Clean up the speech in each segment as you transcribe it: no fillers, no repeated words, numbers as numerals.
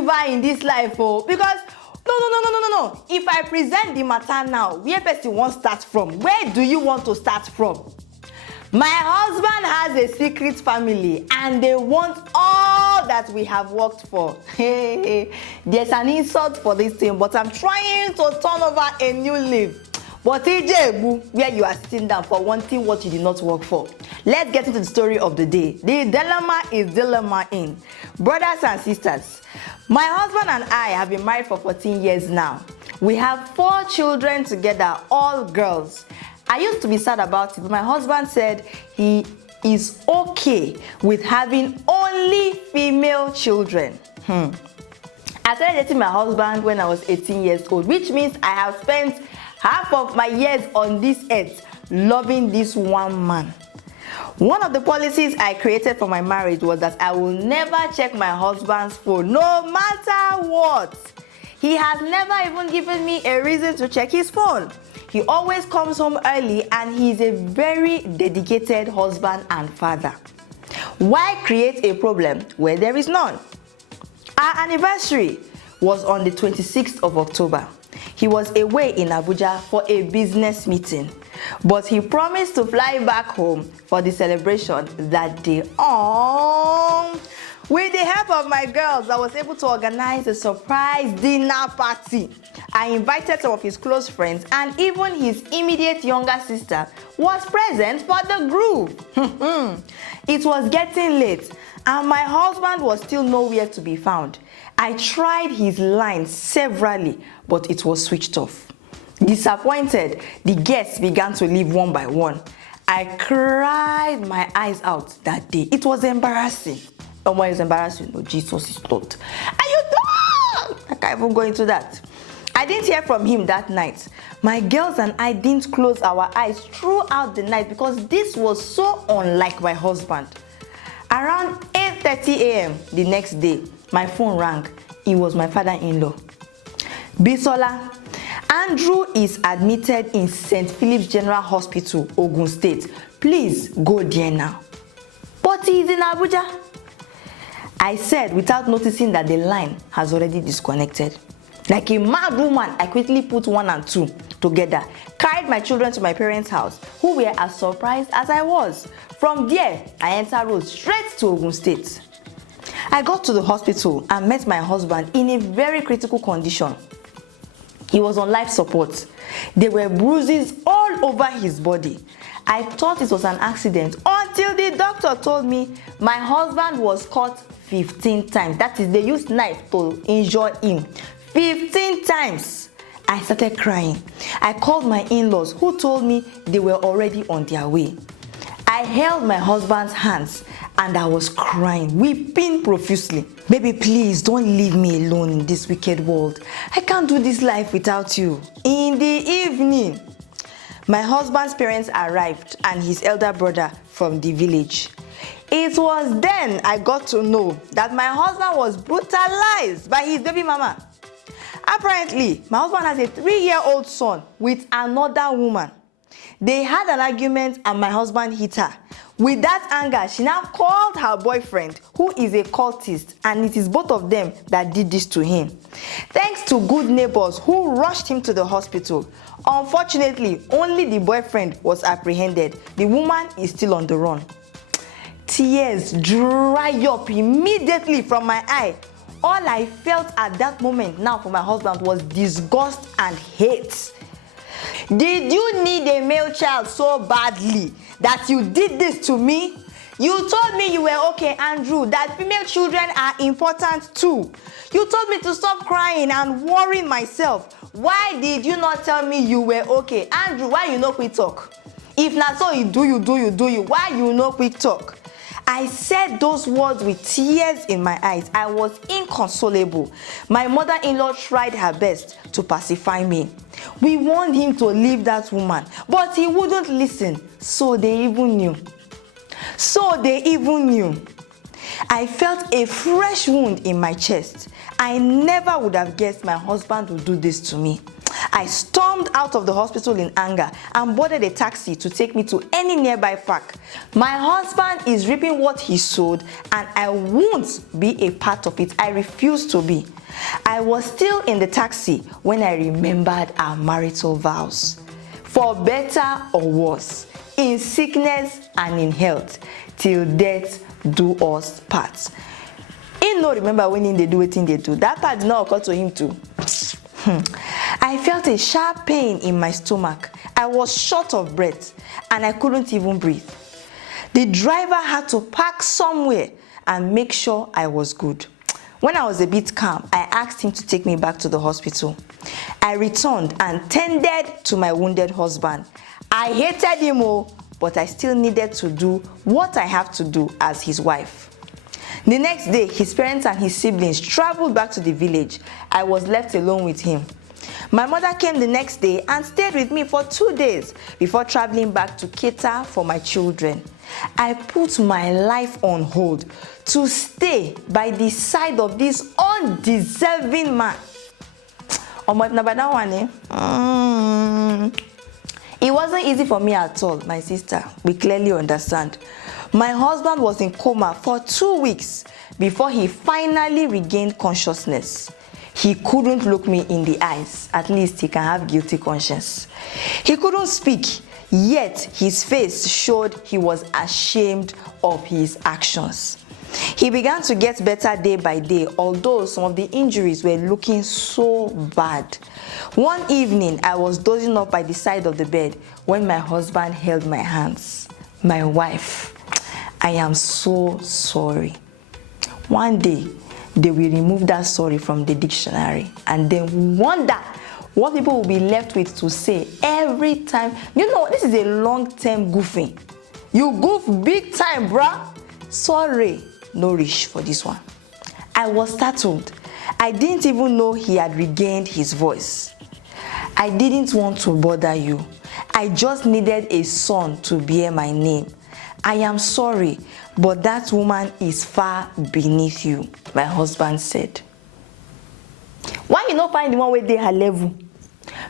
deliver in this life, oh, because no. If I present the matter now, where person won't start from? Where do you want to start from? My husband has a secret family and they want all that we have worked for. Hey, there's an insult for this thing, but I'm trying to turn over a new leaf. But Ijebu, where you are sitting down for wanting what you did not work for. Let's get into the story of the day. The dilemma is dilemma in. Brothers and sisters, my husband and I have been married for 14 years now. We have 4 children together, all girls. I used to be sad about it, but my husband said he is okay with having only female children. I started dating my husband when I was 18 years old, which means I have spent half of my years on this earth loving this one man. One of the policies I created for my marriage was that I will never check my husband's phone, no matter what. He has never even given me a reason to check his phone. He always comes home early and he's a very dedicated husband and father. Why create a problem where there is none? Our anniversary was on the 26th of October. He was away in Abuja for a business meeting, but he promised to fly back home for the celebration that day. With the help of my girls, I was able to organize a surprise dinner party. I invited some of his close friends and even his immediate younger sister was present for the group. It was getting late and my husband was still nowhere to be found. I tried his line severally, but it was switched off. Disappointed, the guests began to leave one by one. I cried my eyes out that day. It was embarrassing. Why is embarrassing? No, Jesus is Lord. And you don't! I can't even go into that. I didn't hear from him that night. My girls and I didn't close our eyes throughout the night because this was so unlike my husband. Around 8:30 a.m. the next day, my phone rang. It was my father-in-law. Bisola, Andrew is admitted in St. Philip's General Hospital, Ogun State. Please go there now. But he is in Abuja. I said without noticing that the line has already disconnected. Like a mad woman, I quickly put 1 and 2 together, carried my children to my parents' house, who were as surprised as I was. From there, I entered road straight to Ogun State. I got to the hospital and met my husband in a very critical condition. He was on life support. There were bruises all over his body. I thought it was an accident until the doctor told me my husband was cut 15 times. That is, they used knife to injure him 15 times. I started crying. I called my in-laws who told me they were already on their way. I held my husband's hands and I was crying, weeping profusely. Baby, please don't leave me alone in this wicked world. I can't do this life without you. In the evening, my husband's parents arrived and his elder brother from the village. It was then I got to know that my husband was brutalized by his baby mama. Apparently, my husband has a 3-year-old son with another woman. They had an argument and my husband hit her. With that anger, she now called her boyfriend, who is a cultist, and it is both of them that did this to him. Thanks to good neighbors who rushed him to the hospital. Unfortunately, only the boyfriend was apprehended. The woman is still on the run. Tears dry up immediately from my eye. All I felt at that moment now for my husband was disgust and hate. Did you need a male child so badly that you did this to me? You told me you were okay, Andrew, that female children are important too. You told me to stop crying and worrying myself. Why did you not tell me you were okay? Andrew, why you no quick talk? If not so, you do you. Why you no quick talk? I said those words with tears in my eyes. I was inconsolable. My mother-in-law tried her best to pacify me. We warned him to leave that woman, but he wouldn't listen. So they even knew. I felt a fresh wound in my chest. I never would have guessed my husband would do this to me. I stormed out of the hospital in anger and boarded a taxi to take me to any nearby park. My husband is reaping what he sowed, and I won't be a part of it. I refuse to be. I was still in the taxi when I remembered our marital vows. For better or worse, in sickness and in health, till death do us part. He no remember when they do wetin they do. That part did not occur to him too. I felt a sharp pain in my stomach. I was short of breath and I couldn't even breathe. The driver had to park somewhere and make sure I was good. When I was a bit calm, I asked him to take me back to the hospital. I returned and tended to my wounded husband. I hated him, but I still needed to do what I have to do as his wife. The next day, his parents and his siblings traveled back to the village. I was left alone with him. My mother came the next day and stayed with me for 2 days before traveling back to cater for my children. I put my life on hold to stay by the side of this undeserving man. It wasn't easy for me at all, my sister. We clearly understand. My husband was in coma for 2 weeks before he finally regained consciousness. He couldn't look me in the eyes. At least he can have guilty conscience. He couldn't speak, yet his face showed he was ashamed of his actions. He began to get better day by day, although some of the injuries were looking so bad. One evening, I was dozing up by the side of the bed when my husband held my hands. My wife, I am so sorry. One day, they will remove that sorry from the dictionary and then wonder what people will be left with to say every time. You know, this is a long-term goofing. You goof big time, bruh. Sorry, no reach for this one. I was startled. I didn't even know he had regained his voice. I didn't want to bother you. I just needed a son to bear my name. I am sorry, but that woman is far beneath you, my husband said. Why you not find the one where they her level?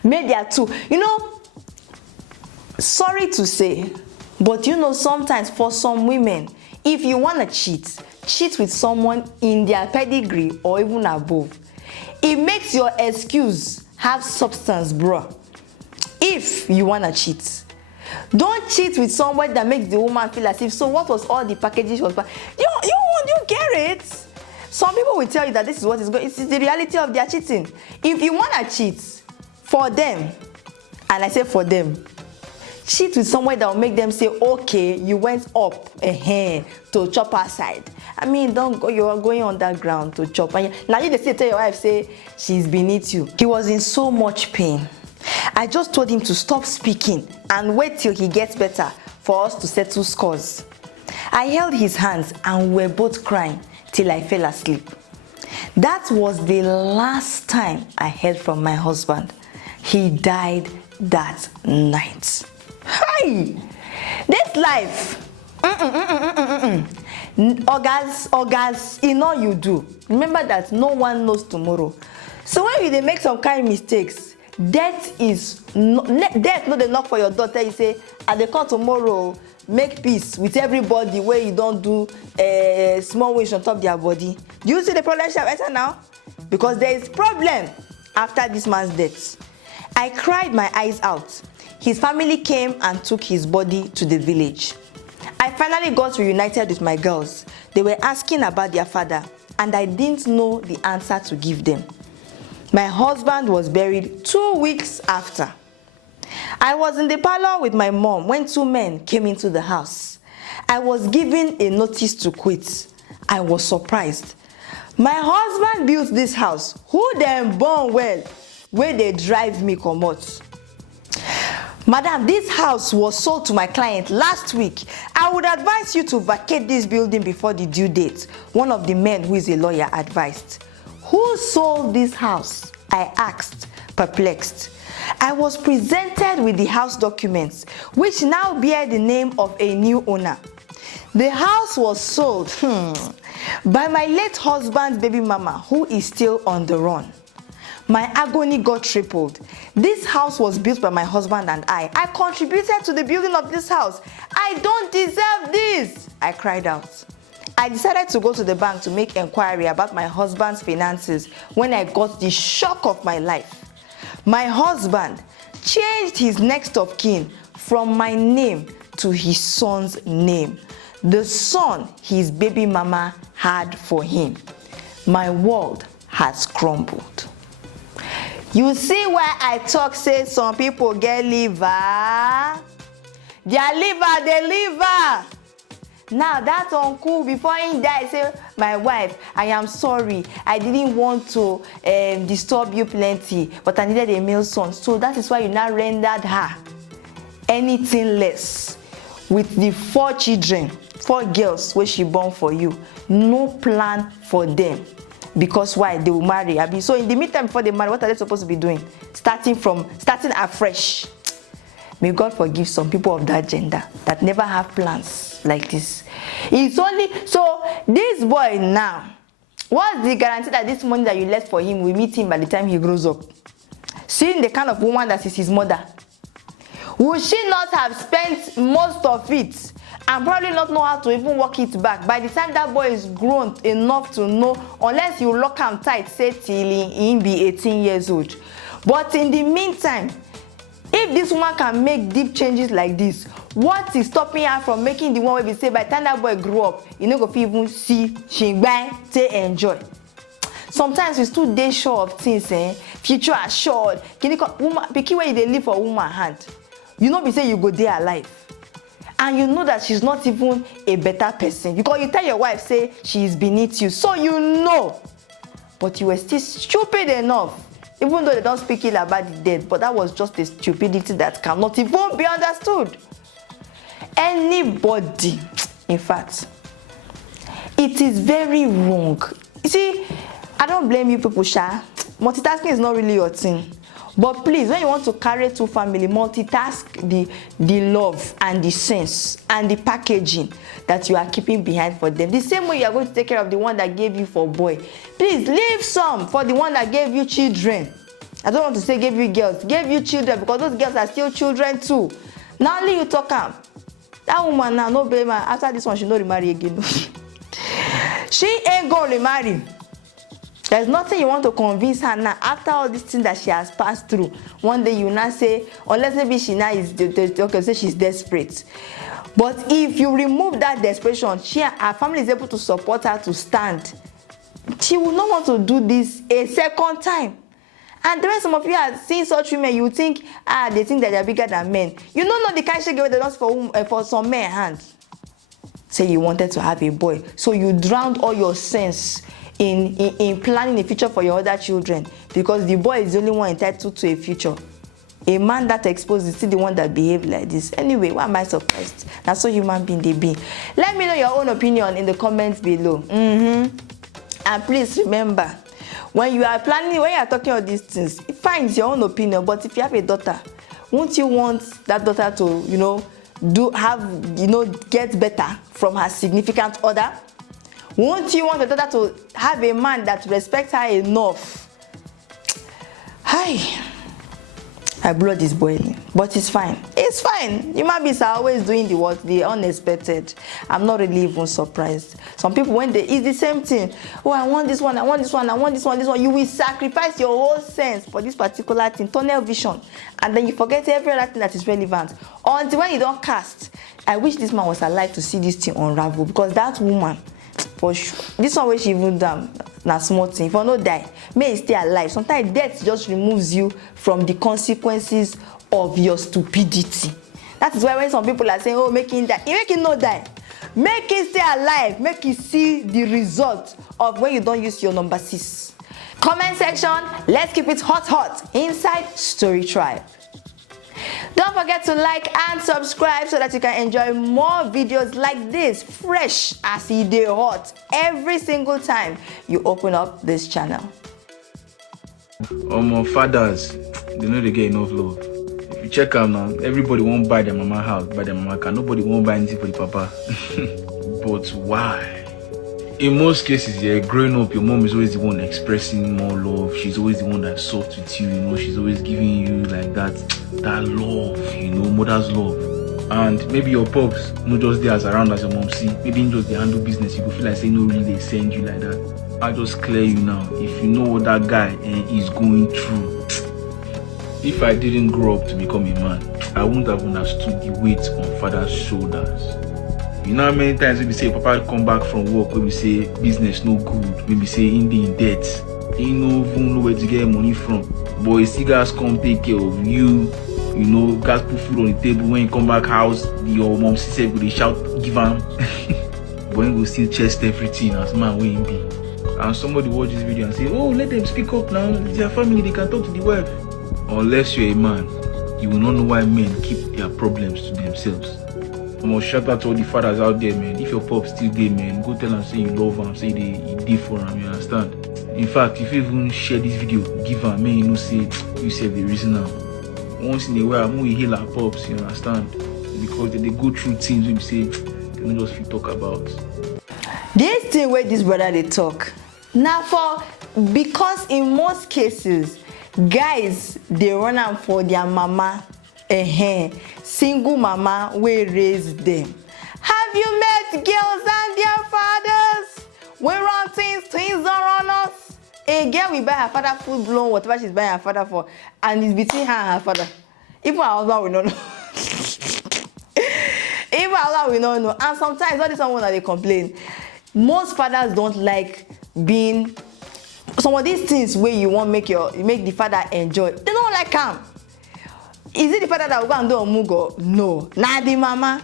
Maybe there are two. You know, sorry to say, but you know, sometimes for some women, if you want to cheat with someone in their pedigree or even above, it makes your excuse have substance, bro. If you want to cheat, don't cheat with somebody that makes the woman feel as if, so what was all the packages was, you get it? Some people will tell you that this is what is going. It's the reality of their cheating. If you want to cheat for them, and I say for them, cheat with someone that will make them say, okay, you went up to chop her side. I mean, don't go, you are going underground to chop. And now you say, tell your wife, say she's beneath you. He was in so much pain. I just told him to stop speaking and wait till he gets better for us to settle scores. I held his hands and we were both crying till I fell asleep. That was the last time I heard from my husband. He died that night. Hey! This life, Ogas, in all you do, remember that no one knows tomorrow. So when you make some kind of mistakes, death no dey knock for your door, tell you say, I dey come tomorrow, make peace with everybody where you don't do small wish on top their body. Do you see the problem better now? Because there is problem after this man's death. I cried my eyes out. His family came and took his body to the village. I finally got reunited with my girls. They were asking about their father, and I didn't know the answer to give them. My husband was buried 2 weeks after. I was in the parlor with my mom when 2 men came into the house. I was given a notice to quit. I was surprised. My husband built this house. Who them born well, where they drive me comot. Madam, this house was sold to my client last week. I would advise you to vacate this building before the due date. One of the men who is a lawyer advised. Who sold this house? I asked, perplexed. I was presented with the house documents, which now bear the name of a new owner. The house was sold by my late husband's baby mama, who is still on the run. My agony got tripled. This house was built by my husband and I. I contributed to the building of this house. I don't deserve this, I cried out. I decided to go to the bank to make inquiry about my husband's finances when I got the shock of my life. My husband changed his next of kin from my name to his son's name, the son his baby mama had for him. My world has crumbled. You see why I talk say some people get liver? Their liver, they liver. Now that uncle, before he died, say, my wife, I am sorry. I didn't want to disturb you plenty, but I needed a male son. So that is why you now rendered her anything less. With the 4 children, 4 girls where she born for you, no plan for them. Because why? They will marry. Abi. So in the meantime, before they marry, what are they supposed to be doing? Starting afresh. May God forgive some people of that gender that never have plans like this. It's only so this boy now. What's the guarantee that this money that you left for him will meet him by the time he grows up? Seeing the kind of woman that is his mother, would she not have spent most of it and probably not know how to even work it back by the time that boy is grown enough to know, unless you lock him tight, say till he be 18 years old. But in the meantime, if this woman can make deep changes like this, what is stopping her from making the one where we say by the time that boy grew up, you know go even see she buy, take enjoy. Sometimes we still dey sure of things, future assured. Can you woman pikin where they live for woman hand? You know be say you go there alive. And you know that she's not even a better person because you tell your wife say she is beneath you, so you know, but you were still stupid enough, even though they don't speak ill about the dead, but that was just a stupidity that cannot even be understood. Anybody, in fact, it is very wrong. You see, I don't blame you people, Sha. Multitasking is not really your thing. But please, when you want to carry 2 families, multitask the love and the sense and the packaging that you are keeping behind for them. The same way you are going to take care of the one that gave you for boy. Please leave some for the one that gave you children. I don't want to say gave you girls, gave you children, because those girls are still children too. Now only you talk am. That woman now, no blame her. After this one, she no remarry again. She ain't gonna remarry. There's nothing you want to convince her now. After all these things that she has passed through, one day you now say, unless maybe she now is okay, say she's desperate. But if you remove that desperation, her family is able to support her to stand. She will not want to do this a second time. And the way some of you are seeing such women, you think, they think that they're bigger than men. You don't know the kind of shit they lost for some men hands. Say you wanted to have a boy, so you drowned all your sense in planning a future for your other children, because the boy is the only one entitled to a future. A man that exposed is still the one that behaved like this. Anyway, why am I surprised? That's so human being they be. Let me know your own opinion in the comments below. And please remember, when you are planning, when you are talking about these things, fine, it's your own opinion. But if you have a daughter, won't you want that daughter to, get better from her significant other? Won't you want your daughter to have a man that respects her enough? Hi. My blood is boiling, but it's fine. It's fine. Human beings are always doing the unexpected. I'm not really even surprised. Some people, it's the same thing. Oh, I want this one, I want this one, I want this one, this one. You will sacrifice your whole sense for this particular thing, tunnel vision, and then you forget every other thing that is relevant. Until when you don't cast, I wish this man was alive to see this thing unravel, because that woman, for sure, this one where she even done na small thing. If you no die, may stay alive. Sometimes death just removes you from the consequences of your stupidity. That is why when some people are saying, oh, make him die, make him not die. Make him stay alive. Make him see the result of when you don't use your number 6. Comment section, let's keep it hot inside Story Tribe. Don't forget to like and subscribe so that you can enjoy more videos like this, fresh as e dey hot, every single time you open up this channel. Fathers, they know they get enough love. If you check out now, everybody won't buy their mama house, buy their mama car. Nobody won't buy anything for the papa. But why? in most cases, yeah, growing up, your mom is always the one expressing more love. She's always the one that's soft with you, you know. She's always giving you like that love, you know, mother's love. And maybe your pops not just there as around as your mom see. Maybe in just the handle business, you go feel like saying no, really they send you like that. I just clear you now. If you know what that guy is going through, if I didn't grow up to become a man, I wouldn't have understood the weight on father's shoulders. You know how many times we say papa come back from work when we say business no good, maybe say in debt, he no even know where to get money from. But he still guys come take care of you, you know, guys put food on the table. When you come back house, your mom said they shout, give him. But he will still chest everything as man where he be. And somebody watch this video and say, oh, let them speak up now, it's their family, they can talk to the wife. Unless you're a man, you will not know why men keep their problems to themselves. I'm gonna shout out to all the fathers out there, man. If your pop still there, man, go tell him say you love him, say you did for him, you understand? In fact, if you even share this video, give him, man, you know, say you save the reason now. Once in a while, I'm gonna heal our pops, you understand? Because they go through things we say they don't just feel talk about. This thing where this brother they talk. Now because in most cases, guys they run am for their mama. Single mama will raise them. Have you met girls and their fathers? We run things don't run us. A girl will buy her father full blown whatever she's buying her father for, and it's between her and her father. Even her husband will not know. Even Allah will not know. And sometimes all this someone that they complain. Most fathers don't like being some of these things where you want make the father enjoy. They don't like him. Is it the father that will go and do a mugo? No. Nah, the mama.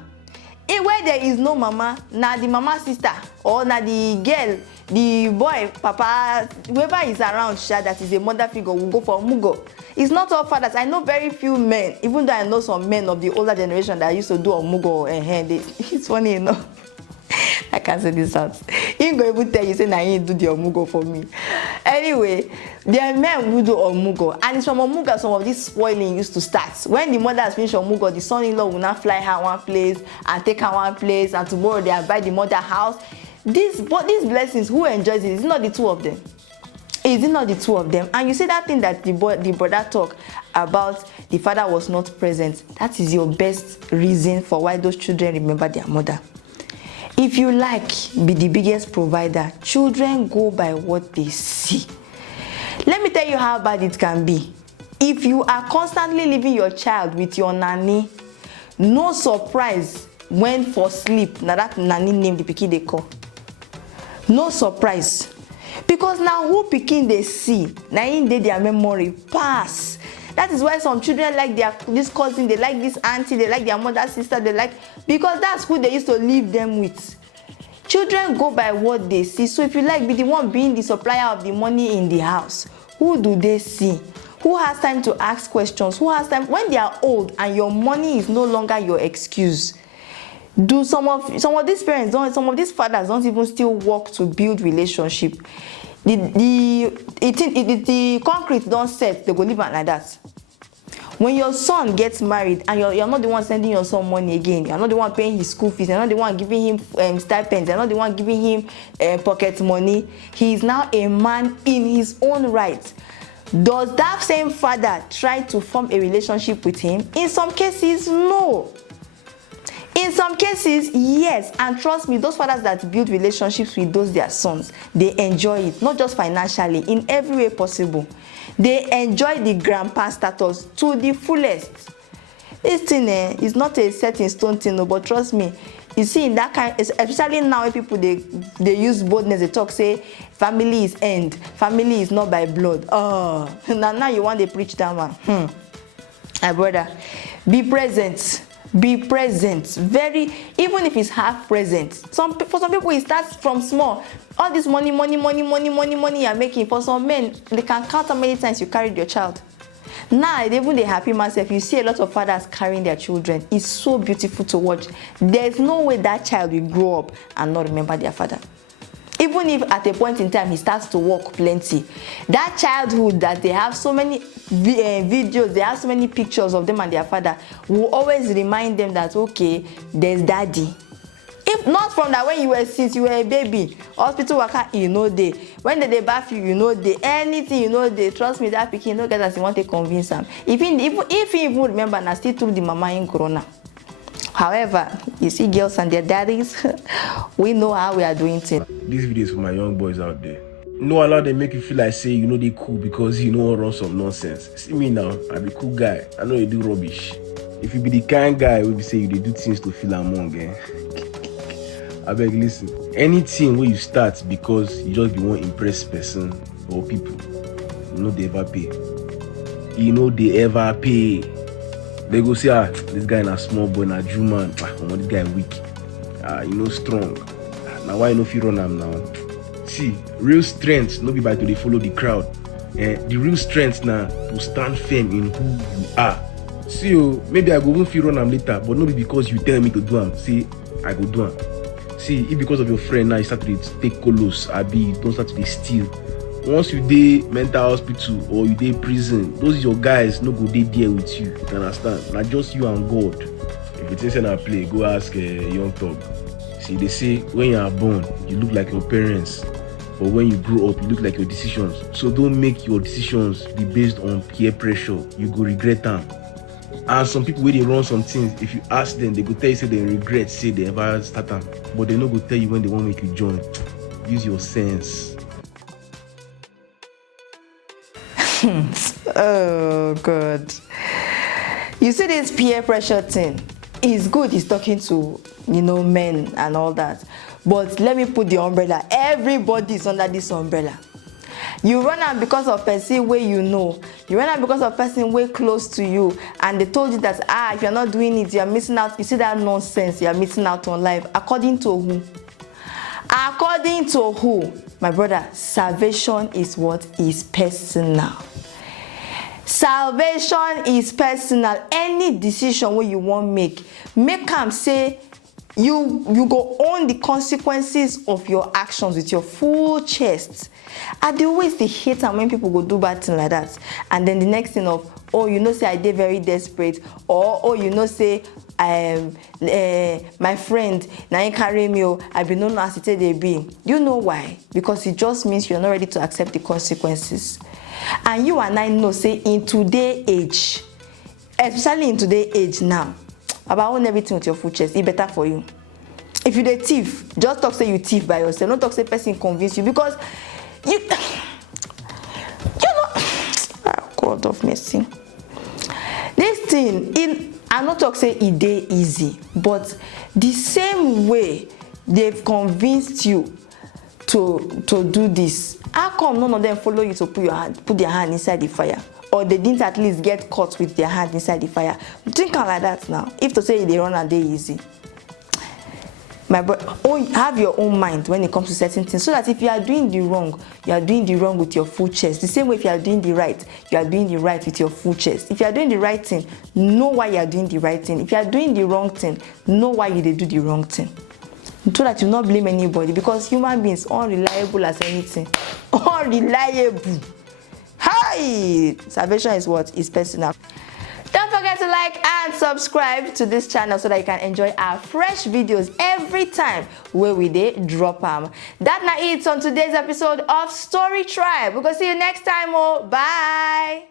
Where there is no mama, nah, the mama sister or nah, the girl, the boy, papa, whoever is around that is a mother figure will go for a mugo. It's not all fathers. I know very few men, even though I know some men of the older generation that used to do a mugo. It's funny enough. I can't say this out. He ain't going to tell you, say, nah, he do the omugo for me. Anyway, there are men who do omugo. And it's from omugo some of this spoiling used to start. When the mother has finished omugo, the son-in-law will now fly her one place and take her one place, and tomorrow they are buy the mother house. These blessings, who enjoys it? It's not the two of them. Is it not the two of them? And you see that thing that the brother talk about the father was not present. That is your best reason for why those children remember their mother. If you like, be the biggest provider. Children go by what they see. Let me tell you how bad it can be. If you are constantly leaving your child with your nanny, no surprise when for sleep, now that nanny name the pikin they call. No surprise. Because now who pikin they see, now in their memory pass. That is why some children like this cousin, they like this auntie, they like their mother, sister, they like, because that's who they used to live them with. Children go by what they see. So if you like, be the one being the supplier of the money in the house. Who do they see? Who has time to ask questions? Who has time when they are old and your money is no longer your excuse? Do some of these parents some of these fathers don't even still work to build relationship? The concrete don't set, they go live like that. When your son gets married and you're not the one sending your son money again, you're not the one paying his school fees, you're not the one giving him stipends, you're not the one giving him pocket money, he is now a man in his own right. Does that same father try to form a relationship with him? In some cases, no. In some cases, yes, and trust me, those fathers that build relationships with their sons, they enjoy it, not just financially, in every way possible. They enjoy the grandpa status to the fullest. This thing is not a set in stone thing, no, but trust me, you see in that kind, especially now when people they use boldness, they talk, say, family is end, family is not by blood. Oh, now you want to preach that one. My brother, be present. Be present, even if it's half present. For some people, it starts from small. All this money you're making. For some men, they can count how many times you carried your child. Now, even the happy myself, you see a lot of fathers carrying their children. It's so beautiful to watch. There's no way that child will grow up and not remember their father. Even if at a point in time he starts to walk plenty, that childhood that they have so many videos, they have so many pictures of them and their father will always remind them that, okay, there's daddy. If not from that, when you were since you were a baby, hospital waka you know dey, when they bath you know dey, anything you know dey. Trust me, that pikin no get as you want to convince am. If he even remember, na still through the mama in corona. However, you see girls and their daddies, we know how we are doing things. This video is for my young boys out there. No allow them make you feel like say you know they cool because you know run some nonsense. See me now, I be cool guy. I know you do rubbish. If you be the kind guy who be say you dey do things to feel among, I beg listen. Anything where you start because you just be one impress person or people, you know they ever pay. You know they ever pay. They go say, this guy na small boy, na Jew man. This guy weak. You know strong. Now why you know if you run am now? See, real strength no be by to dey follow the crowd. The real strength na to stand firm in who you are. See, maybe I go even feel run am later, but not be because you tell me to do am. See, I go do am. See, if because of your friend now you start to take colos, abi you don't start to steal. Once you dey mental hospital or you dey prison, those your guys no go dey there with you. You understand? Na just you and God. If you think say na play, go ask Young Thug. See, they say when you are born, you look like your parents, but when you grow up, you look like your decisions. So don't make your decisions be based on peer pressure. You go regret them. And some people, when they run some things, if you ask them, they go tell you say they regret, say they ever start them, but they no go tell you when they won't make you join. Use your sense. Oh God. You see this peer pressure thing, it's good, it's talking to men and all that, but let me put the umbrella. Everybody is under this umbrella. You run out because of person where you know, you run out because of person way close to you, and they told you that if you're not doing it, you're missing out. You see that nonsense, you're missing out on life. According to who? According to who? My brother, salvation is what is personal. Salvation is personal. Any decision where you want make am say you go own the consequences of your actions with your full chest. I dey always hate am when people go do bad thing like that, and then the next thing of, say I dey very desperate, or say my friend na him carry me, I be no know as it dey be. You know why? Because it just means you're not ready to accept the consequences. And you and I know say in today's age, especially in today's age now, about own everything with your full chest, it better for you. If you dey thief, just talk say you thief by yourself. Don't talk say person convince you, because you know, God of mercy. This thing, I not talk say it dey easy, but the same way they've convinced you to do this, how come none of them follow you to put their hand inside the fire? Or they didn't at least get caught with their hand inside the fire? Think like that now. If to say they run a day easy. My brother, have your own mind when it comes to certain things, so that if you are doing the wrong, you are doing the wrong with your full chest. The same way if you are doing the right, you are doing the right with your full chest. If you are doing the right thing, know why you are doing the right thing. If you are doing the wrong thing, know why you do the wrong thing. So that you not blame anybody, because human beings are unreliable as anything. Unreliable. Hi! Salvation is what is personal. Don't forget to like and subscribe to this channel so that you can enjoy our fresh videos every time where we drop them. That's it on today's episode of Story Tribe. We're going to see you next time. Bye.